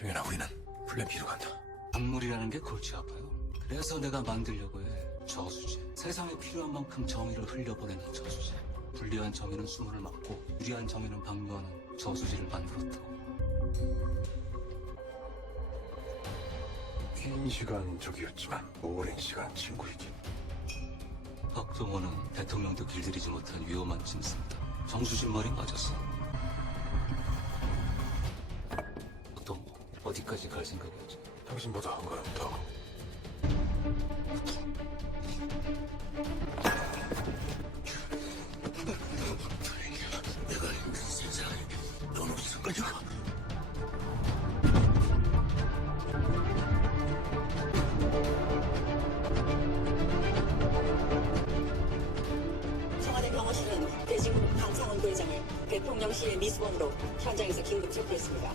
정연아 우리는 플랜 B로 간다. 악물이라는 게 골치 아파요. 그래서 내가 만들려고 해. 저수지. 세상에 필요한 만큼 정의를 흘려보내는 저수지. 불리한 정의는 수문을 막고 유리한 정의는 방류하는 저수지를 만들었다고. 긴 시간 적이었지만 오랜 시간 친구이긴. 박동원은 대통령도 길들이지 못한 위험한 짐승이다. 정수진 말이 맞았어. 어디까지 갈 생각이었지? 당신보다 한 걸음 더. 내가 세상에 넌. 청와대 경호실은 대지국 강창원 부회장을 대통령실의 미수범으로 현장에서 긴급 체포했습니다.